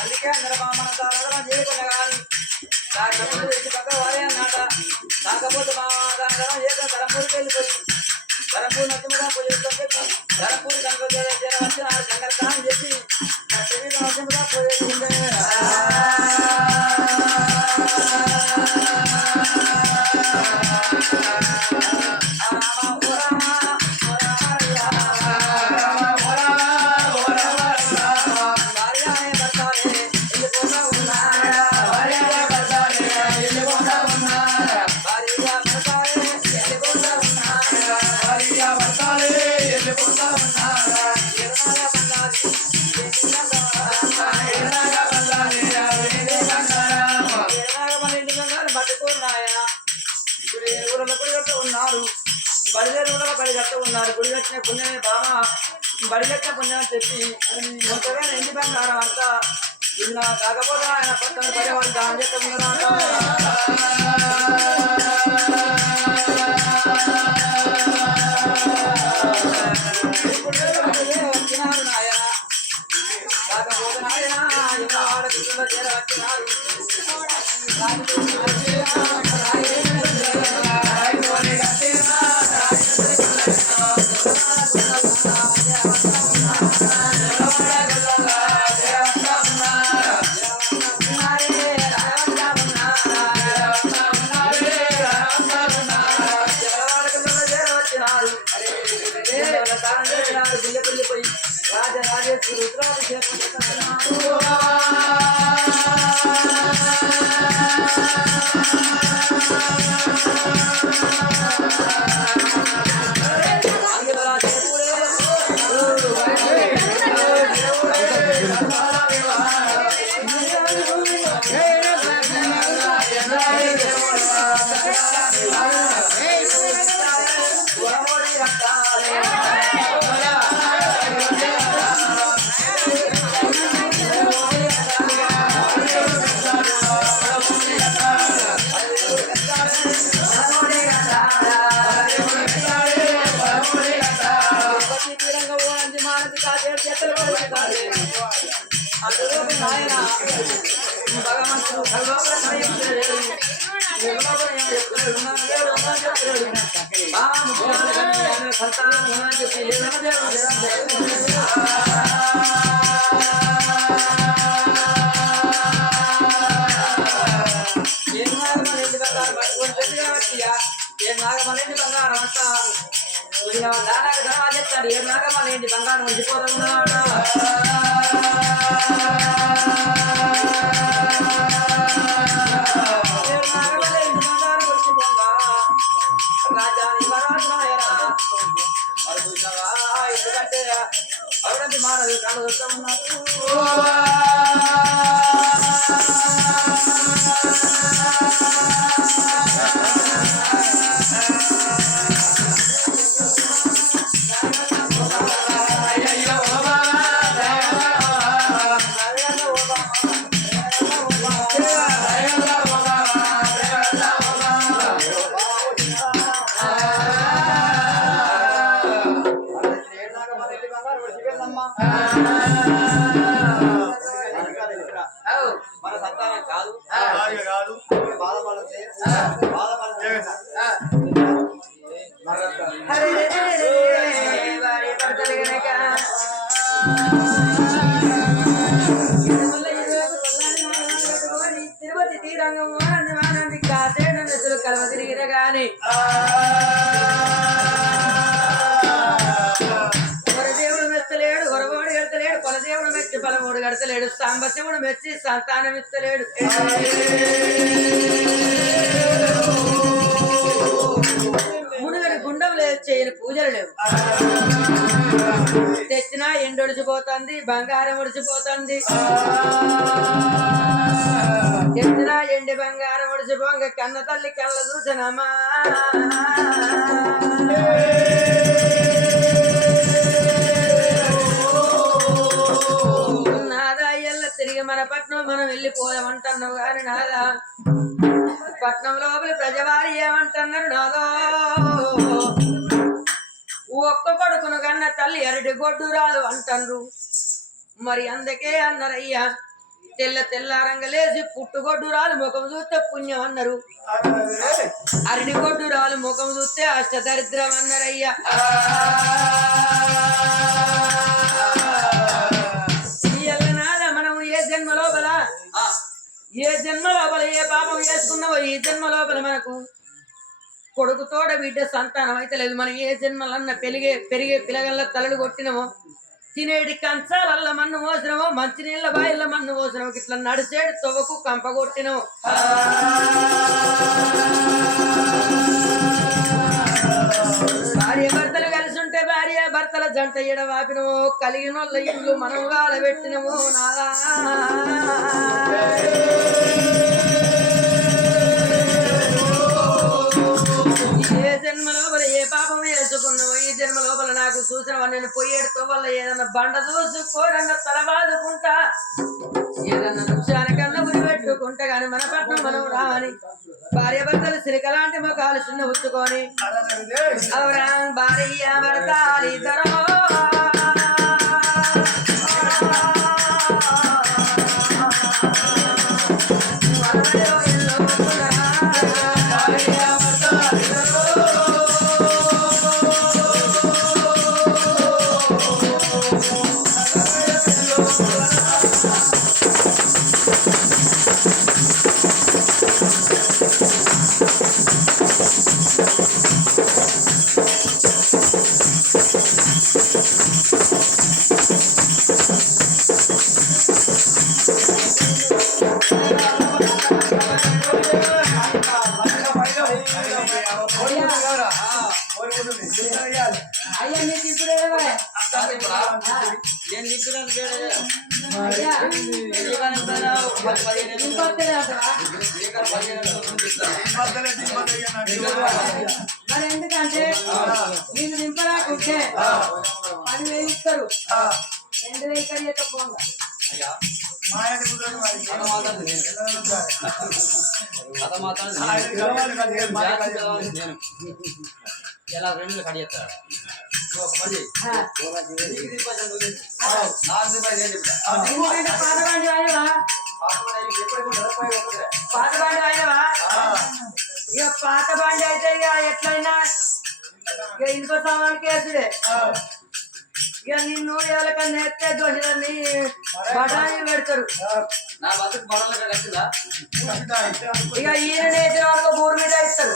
అందుకే అందరూ మన తాళం చేయకుండా కానీ కాకపోతే వచ్చి పక్క వారే అన్నమాట. కాకపోతే మా దాని ఏక ధరంపూరికి వెళ్ళిపోయి ధరంపూర్ నచ్చముగా పోయి ధరంపూర్ కనుక వచ్చి ఆ జంగల్ కాని చెప్పి నచ్చముగా పోయి ఉన్నారు బడిదేరు కూడా బడి కట్ట ఉన్నారు. గుడి కట్టిన పుణ్యమే బామ బడి కట్టిన పుణ్యం అని చెప్పి మొత్తగా ఎండి బంగారం అంతా ఇలా కాకపోతే ఆయన పక్కన పడేవాళ్ళు దాని చెప్తున్నారు. వచ్చినారు నాయన కాకపోతే నాయన ఆడపిల్లల చేర వచ్చినారు. పోయి రాజరాజేశ్వరి భగవంతుడు ఏ నాగమనేంటి బంగారం అంతా దానాక ధర్మా చెప్తాడు. ఏ నాగమనేంటి బంగారం ఉండిపోతున్నాడు. ఎందుకంటే అవడంతి మారదు కళ్ళు వస్తూ ఉన్నారు. మన సంతానం కాదు బాధపడితే తిరుపతి తీరంగం కాసేడు కలవ తిరిగిన గాని కొలదేవుడు మెచ్చి బలమూడు గడతలేడు. సాంబశివుడు మెచ్చి సంతానం ఇస్తలేడు. మునుగని గుండంలో చేయని పూజలు లేవు. తెచ్చినా ఎండు ఒడిచిపోతుంది, బంగారం ఒడిచిపోతుంది. తెచ్చినా ఎండి బంగారం ఒడిచిపోంగ కన్న తల్లి కళ్ళ చూసినమ్మా. నాదా ఎల్ల తిరిగి మన పట్నం మనం వెళ్ళిపోయామంటున్నావు కానీ నాదా పట్నం లోపలి ప్రజవారి ఏమంటున్నారు. నాదో ఒక్క కొడుకును కన్న తల్లి అరటి గొడ్డురాలు అంటారు. మరి అందుకే అన్నారయ్యా తెల్లారంగా లేచి పుట్టుగొడ్డు రాలు ముఖం చూస్తే పుణ్యం అన్నారు, అరటి గొడ్డు రాలు ముఖం చూస్తే అష్టదరిద్రం అన్నారయ్యా. మనం ఏ జన్మ లోపల ఏ పాపం చేసుకున్నావో ఈ జన్మ లోపల మనకు కొడుకు తోడ బిడ్డ సంతానం అయితే లేదు. మనం ఏ జన్మలన్నా పెరిగే పిల్లగల్ల తలలు కొట్టినమో, తినేటి కంచాలల్ల మన్ను మోసినమో, మంచినీళ్ళ బాయిల మన్ను మోసినమో, ఇట్లా నడిచేడు తొవ్వకు కంప కొట్టినమో, భార్య భర్తలు కలిసి ఉంటే భార్య భర్తల జంట ఎడవాపినమో, కలిగినోళ్ళ ఇల్లు మనం గాలబెట్టినమో నాదా. ఏ జన్మ లోపల ఏ పాపం వేసుకున్నావు ఈ జన్మ లోపల నాకు చూసిన నేను పోయేడుతో వల్ల ఏదన్నా బండ చూసుకోడన్నా తల బాదుకుంటా, ఏదన్నా వృక్షానికన్నా ఉరి పెట్టుకుంటా గాని మన పట్నం మనం రాని భార్య భర్తలు సిరికలాంటి మొక్కలు చిన్న ఉచ్చుకొని అవరా భార్య భర్తలు ఇద్దరో అయ్యా నీకు ఇప్పుడు మరి ఎందుకంటే మీరు నింపరాకుంటే 10,000 ఇస్తారు, 2,000 కడియక పోంగా ఎలా 2 కడియస్తాడు పాత బండి అయితే ఇక ఎట్లయినా ఇక ఇనుప సామాన్ కేసుడే. ఇక నిన్ను ఎవరికన్నా ఎత్తే దోషులన్నీ బఠానీ పెడతారు. ఇక ఈయన నేర్చిన వరకు ఊరు మీద ఇస్తారు.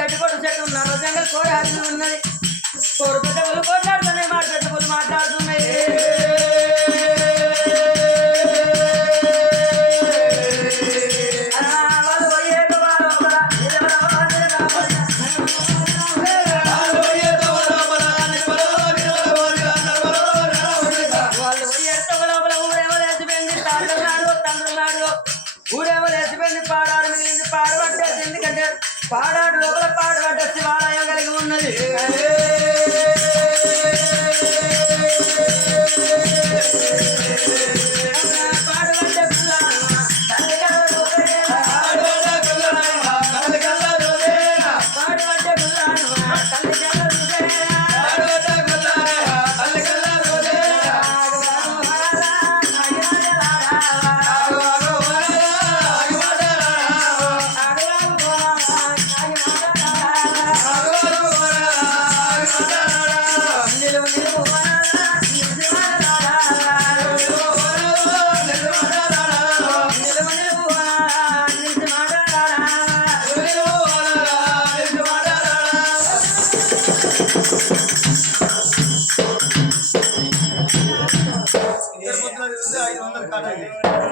గడ్డిపొడు చెట్టు ఉన్నారు, కోరాలు ఉన్నది, కోరు పెద్దలు కొట్లాడుతున్నాయి, మాట పెద్దలు మాట్లాడుతున్నాయి. వాళ్ళు పోయేట లోపల ఊరేమో లేచిపోయింది, తండ్రున్నాడు తండ్రున్నాడు, ఊరేమో లేచిపోయింది, పాడాడు మిగిలింది, పాడబట్టేసి. ఎందుకంటే పాడాడు లోపల పాడబడ్డ శివాలయం కలిగి ఉన్నది.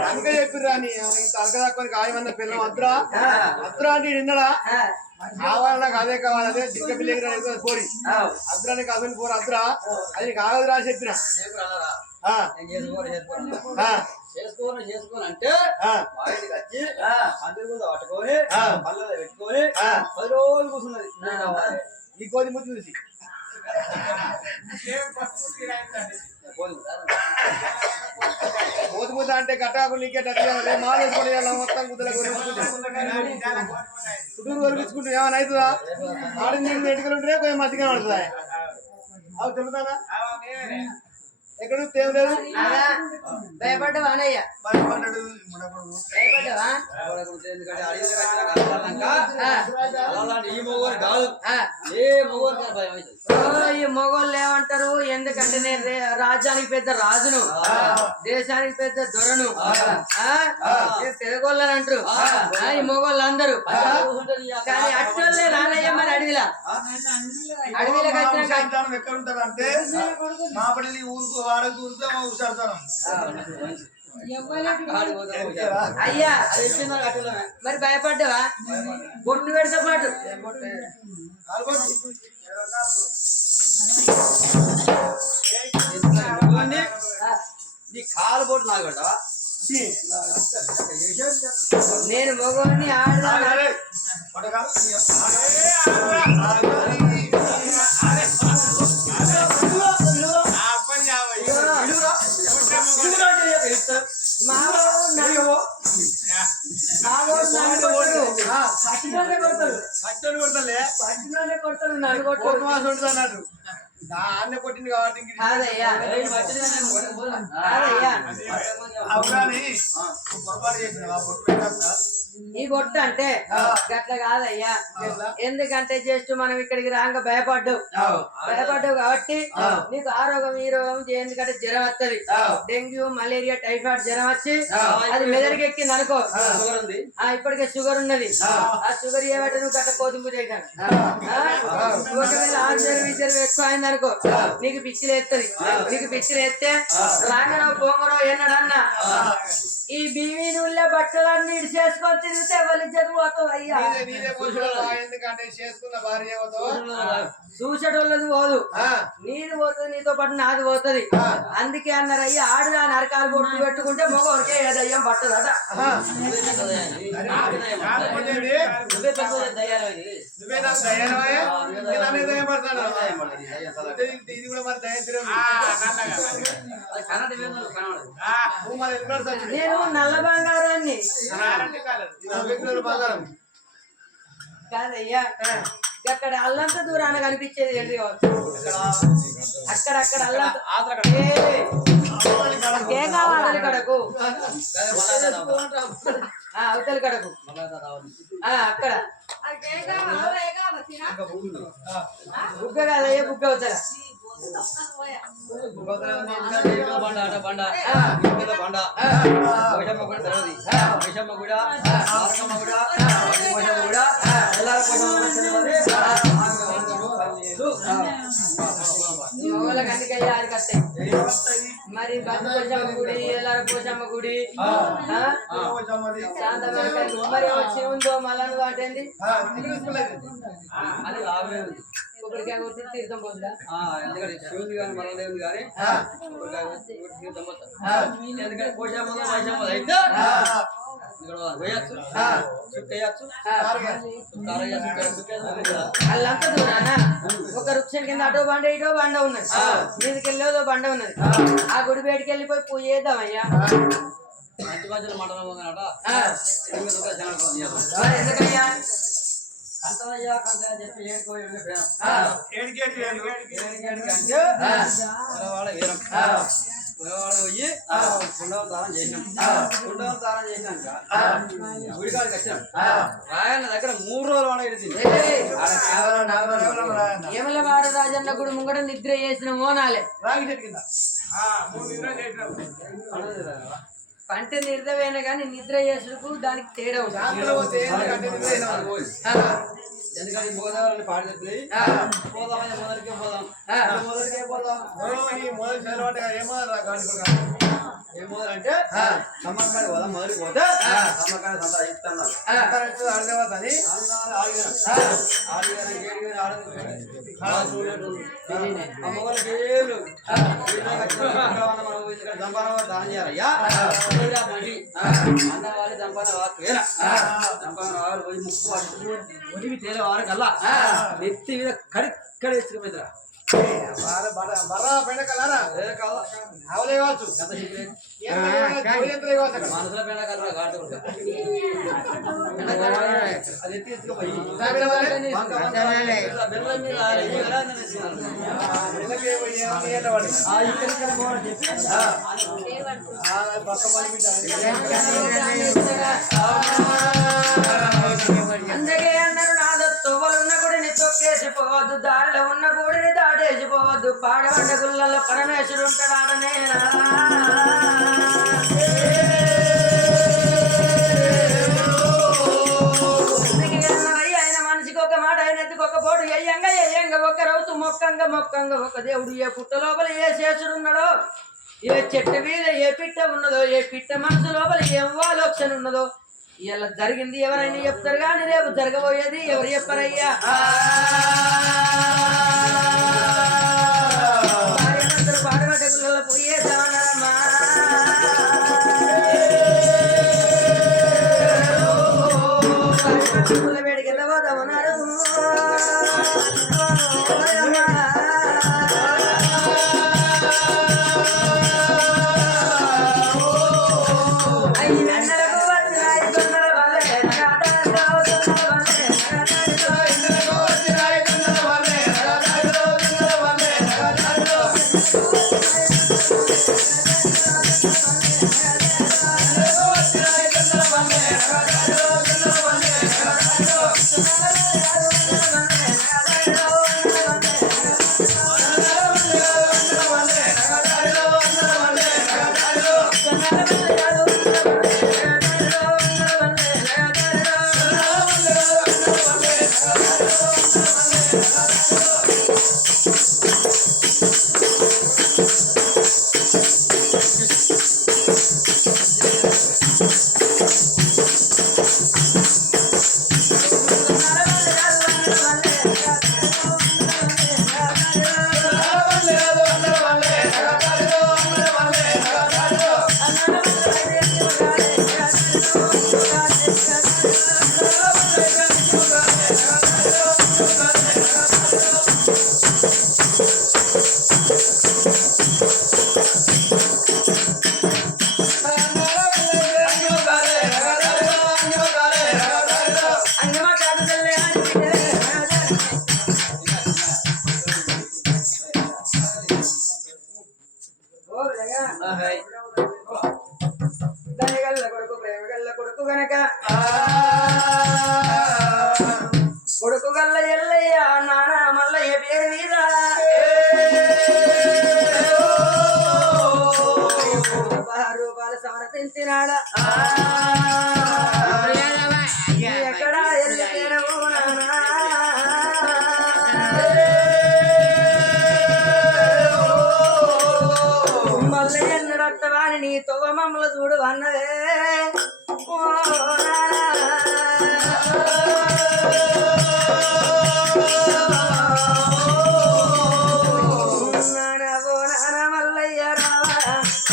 అందుకే చెప్పిర్రు అని తలక తక్కువ కాయమన్న పిల్లం అద్రా అద్రా అంటే విన్నాడా కావాలి నాకు అదే కావాలి అదే దిక్క పిల్లకి పోరి అద్రా నీకు అసలు పోరు అద్రా అది నీకు ఆగదురా అని చెప్పిన చేసుకోను అంటే వాటికి వచ్చి అందరి కూడా పట్టుకొని పళ్ళలో పెట్టుకొని 10 రోజులు కూర్చున్నది ఈ కోది ముద్దు చూసి కోతి ముద్ద అంటే గట్టాకు నీకే మాల వేసుకొని మొత్తం గుద్దల చుట్టూరు కొరిపించుకుంటే ఏమైనా అవుతుందా ఆడి నీకు ఎటుకలు ఉంటే కొంచెం మధ్యగా పడుతుందా అవి తెలుపుతానా ఎక్కడ ఏం లేదు భయపడ్డావా అనయ్య భయపడ్డావా ఈ మొగోళ్ళు ఏమంటారు ఎందుకంటే నేను రాజ్యానికి పెద్ద రాజును దేశానికి పెద్ద దొరను తెలుగోళ్ళని అంటారు ఈ మొగోళ్ళు అందరూ కానీ అట్టోళ్ళే రానయ్య మరి అడవిలా అడవిలోకి వచ్చినాక ఎక్కడ ఉంటారంటే మాపడి ఊరుకు వాడకు ఊరితే ఊసాడతాను అయ్యా మరి భయపడ్డావా బొట్టు పెడితే పాటు నీ కాలు బొట్టు నాకు పెట్టవా నేను మగవాడిని ఆడదాను దాన్ని కొట్టింది కాబట్టి పొరపాటు చేసిన ఈ బొట్టు అంటే గట్ల కాదయ్యా ఎందుకంటే జస్ట్ మనం ఇక్కడికి రాక భయపడ్డావు కాబట్టి నీకు ఆ రోగం ఈ రోగం ఎందుకంటే జ్వరం వస్తుంది డెంగ్యూ మలేరియా టైఫాయిడ్ జ్వరం వచ్చి అది మెదడుకి ఎక్కింది అనుకో ఇప్పటికే షుగర్ ఉన్నది ఆ షుగర్ ఏమంటే నువ్వు గట్ల కోతింపు చేశాను ఒకవేళ ఆశ్చర్యం ఎక్కువ అయింది అనుకో నీకు పిచ్చిలు ఎత్తది నీకు పిచ్చిలు ఎత్తే రాంగనో పొంగనో ఎన్నడన్నా ఈ బీవీ నువ్వులే బట్టలన్నీ చేసుకొని తిరిగితే ఎవరి చదువుతావు అయ్యా ఎందుకంటే చేసుకున్న భార్య చూసేటోళ్ళది పోదు నీది పోతుంది నీతో పాటు నాది పోతుంది అందుకే అన్నారు అయ్యా ఆడుదా నరకాలు బొట్టు పెట్టుకుంటే మగవాడికే ఏదయ్యం పట్టదట ఇది కూడా మరి దయ నేను నల్ల బంగారాన్ని బంగారం కాదయ్యా అక్కడ అల్లంత దూరాన కనిపించేది ఏంటి అక్కడక్కడ అల్లంత ఏం కావాలి కడకు అవతలి కడకు అక్కడ బుగ్గ కాదయ్యా బుగ్గ అవుతారా అందుకయ్యా అది కట్టే మరి బద్ద పోషమ్మ గుడి ఎల్లార పోషమ్మ గుడి మరి వచ్చి ఉందో మళ్ళా నువ్వు అంటేంది అది లాభమే ఉంది కొబ్బరికాయ కొట్టి తీర్థం పోతుందా ఎందుకంటే శివుంది కానీ మళ్ళీ ఉంది కానీ కొబ్బరికాయ కొట్టి తీర్థం పోతాం ఎందుకంటే పోషమ్మ అయితే వాళ్ళంతా దూరానా ఒక వృక్షం కింద అటో బండ ఇటో బండ ఉన్నది మీదకి వెళ్ళేదో బండ ఉన్నది ఆ గుడి బయటికి వెళ్ళిపోయి పోయేద్దామయ్యా మంచి మధ్యలో మండలం ఎందుకయ్యా కంతయ్యా కంత చెప్పి ఏడుకోవాలి వీరం పోయి కుండవతారం చేసినాం కుండవతారం చేసినాక గుడికాడికి వచ్చినాం రాయన్న దగ్గర 3 రోజులు వాడ ఎడిచింది ఏమలవాడ రాజన్న గుడి ముంగట నిద్ర చేసిన మోనాలే పంట నిద్రపోయినా కానీ నిద్ర చేసుకు దానికి తేడా ఎందుకంటే గోదావరి పాడుతుంది పోదామని మొదటికే పోదాం మొదటికే పోదాం మొదటి ఏమో ఏం మొదలంటే సమ్మకాడి పోదాం మొదలు పోతే సమ్మకాడి సంపాదిస్తున్నారు అమ్మవాళ్ళకి ఏం లేవు సంపాదన దానం చేయాలయ్యా అన్న వాళ్ళు సంపాదన వారు వేర సంపాదన వారు పోయి ముక్కు ఒడివి తేలే వారు కల్లా నెత్తి మీద కడిక్కడ వేసుకుపోయిరా అవలే కావచ్చు మనసులో పెండకలరా గాడి అది ఎత్తి ఎత్తుకుపోయి బెల్లం మీద అందుకే అన్నారు నాదో తొవ్వలున్న గుడిని తొక్కేసిపోవద్దు దారిలో ఉన్న గుడిని దాటేసిపోవద్దు పాడబడ్డ గుళ్ళల్లో పరమేశ్వరుడు ఉంటాడాడనే ఆయన మనిషికి ఒక మాట ఆయన ఎత్తుకు ఒక పోటు ఎయ్యంగా ఒక రౌతు మొక్కంగా ఒక దేవుడు ఏ పుట్ట లోపల ఏ శేషుడున్నాడో ఏ చెట్టు మీద ఏ పిట్ట ఉన్నదో ఏ పిట్ట మనసు లోపల ఏం ఆలోచన ఉన్నదో ఇలా జరిగింది ఎవరైనా చెప్తారు కానీ రేపు జరగబోయేది ఎవరు చెప్పారయ్యా పాడబడ్డ గుళ్ళలో పోయేదానమ్మా వేడికి వెళ్ళబోదామన్నారు కొడుకు గల్ల ఎల్లయ్య నాన్న మల్లయ్య పేరు మీద రూపాయలు సమర్పించినాడా ఎక్కడ ఎల్లిపోయినవు నాన్న మల్లయ్య ఎన్నడత్తవాని నీ తొవ్వ మమ్మల్ని చూడు అన్నదే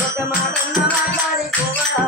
ఒక మాట మాట్లాడిపోవా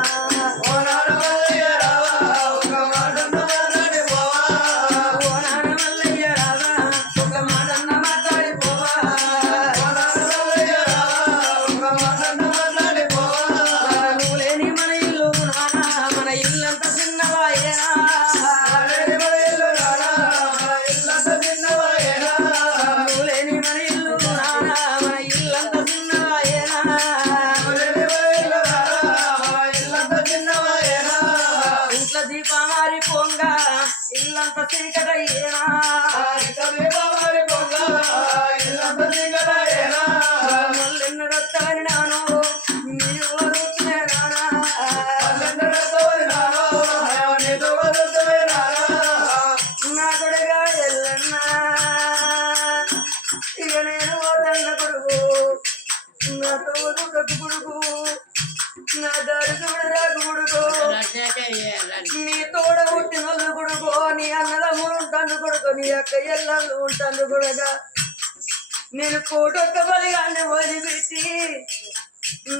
నా దర్శకుడు రాకు కొడుకో నీ తోడ పుట్టినోళ్ళు కొడుకో నీ అన్నదమ్ములు ఉంటాను కొడుకో నీ అక్క ఎల్లళ్ళు ఉంటాను కొడుగా నేను కోటొక్క బలిగాన్ని వదిలిపెట్టి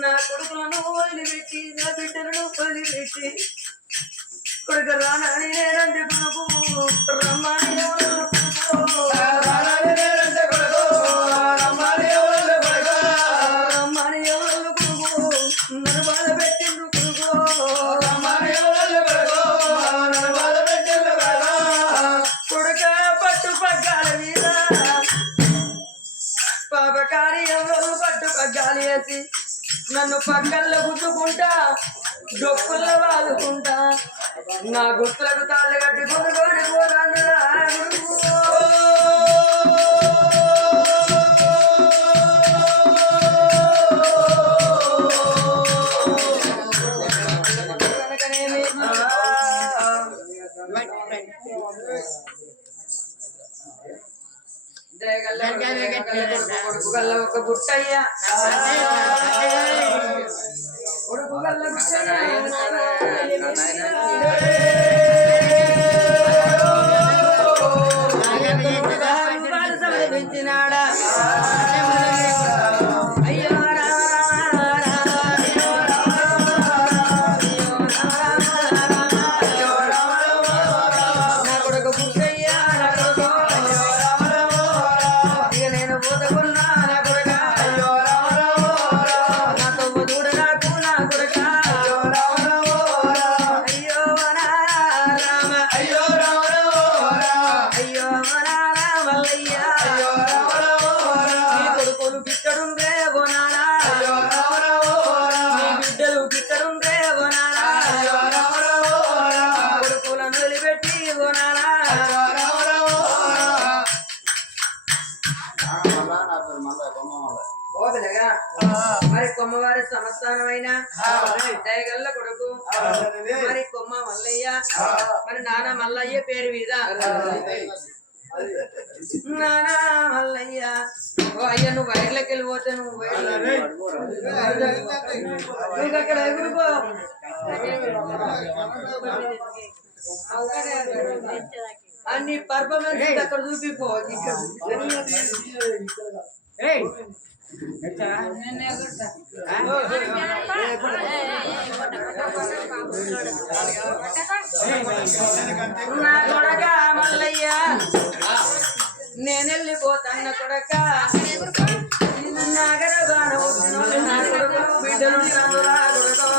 నా కొడుకులను వదిలిపెట్టి నా బిడ్డలను వదిలిపెట్టి కొడుకు రానని నేనంటే కొడుకు రమ్మని రమ్మని ఎవరు కొడుకు నన్ను బాధ పెట్టిండు కొడుకు కొడుక పట్టు పగ్గాల మీద పాపకారి ఎవరు పట్టు పగ్గాలు వేసి నన్ను పక్కల్లో గుద్దుకుంటా డొక్కుల్లో వాదుకుంటా నా గుర్తులకు తాళ్ళు కట్టి కొనుగోలు పోరాను కొడుకు గల్ల ఒక బుట్టయ్యా కొడుకు గల్ల సమర్పించినాడా అయ్యో నా కొడుకు బుట్టయ్యా నా కొడుకు ఇక నేను పోతకున్నా నా కొడుక నాతో దూడ నాకు నా కొడుక అయ్యో రామ అయ్యో మల్లయ్య నీ కొడుకులు బిక్కడుందే బోనాలా నీ బిడ్డలు బిక్కడుందే బోనాలా కొడుకులను వదిలిపెట్టి బోనాలా మరి కొమ్మవారి సంస్థానమైన దయగల్ల కొడుకు మరి కొమ్మ మల్లయ్య మరి నాన్న మల్లయ్య పేరు మీద నానా మల్లయ్య ఓ అయ్యా నువ్వు వైర్లకి వెళ్ళిపోతే నువ్వు నువ్వు అక్కడ ఎగురుకో అన్ని పర్ఫార్మెన్స్ అక్కడ చూపిపో నా కొడక మల్లయ్య నేనెళ్ళిపోతాన్న కొడక నాగర బాణ వచ్చిన నా కొడుకు బిడ్డలు కొడుకో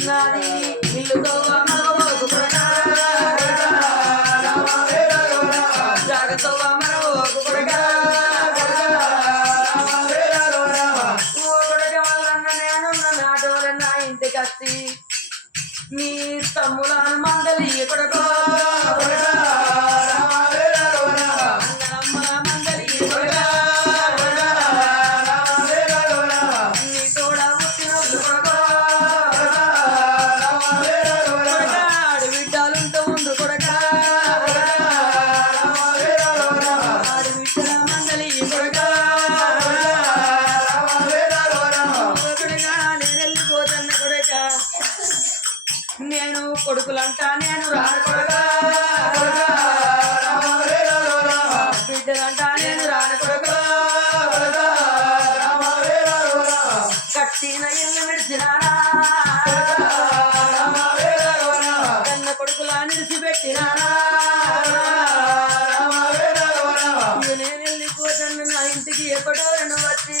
నాది ఇల్లుతో జాగతో వల్లన్న నేనున్న నాటోల నా ఇంటికి వచ్చి నీ తమ్ములను మందలి కొడుకో మందలి కొడుకా నీ తోడ పుట్టిన కొడుకో బిడ్డలుంటూ ముందు కొడుకా మందలి కొడుకా నేను వెళ్ళిపోతున్న కొడుకా నేను కొడుకులంటా నేను రాను కొడుకా బిడ్డలంటా నేను రాను కొడుకా కట్టిన ఇల్లు విడిచినానా కన్న కొడుకులా నిలిచిపెట్టినానా నేను వెళ్ళిపోతాను నా ఇంటికి ఎక్కడో నువ్వు వచ్చి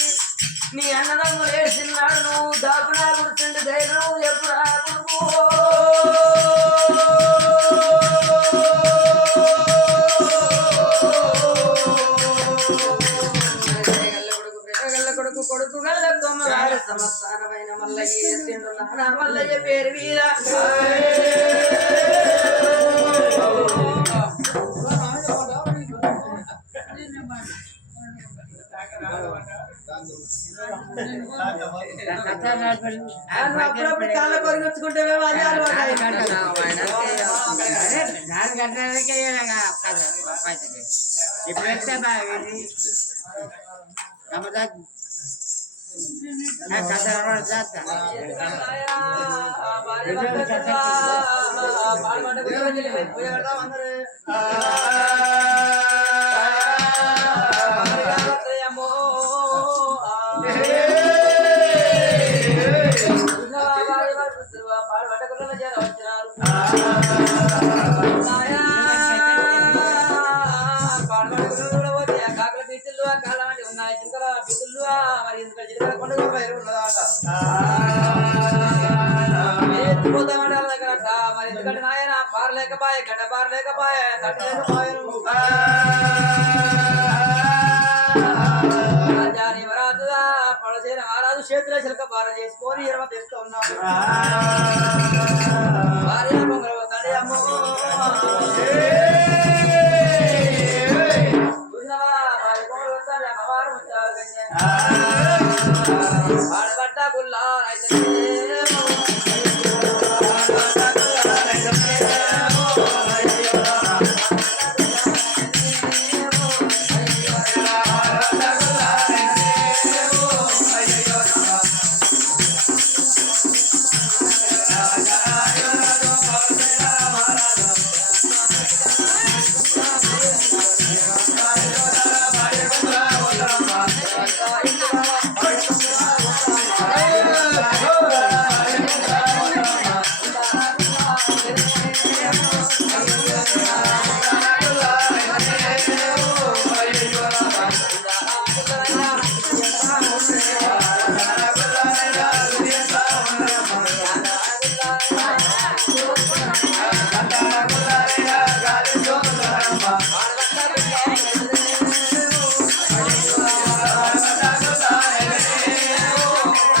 నీ అన్నదమ్ములు ఏడ్చిన్నాడు నువ్వు దాపునా గుర్తుండే ధైర్యం ఎప్పుడు కొడుకు కొడుకు గల్ల కొమ్మవారు సమస్థానమైన మల్లయ్య సిండు నాన్న మల్లయ్య పేరు మీద అప్పుడప్పుడు కాళ్ళ కొరిగొచ్చుకుంటే అది కాకల పీచులు కాళ్ళ వంటి ఉన్నాయి చిలకల పీచులు మరి చిలకల కొండ పోతామంటారు దగ్గర మరి ఎందుకంటే నాయన పారలేకపోయే గడ్డ పారలేకపోయే తట్టలేకపోయాను రాజాని వరాజుగా పడచేన మహారాజు చేతిలో చిలక పార చేసుకొని ఎరవ తెస్తూ ఉన్నాడు భార్య కొంగర తండ్రి అమ్మో పాడబట్ట గుల్లా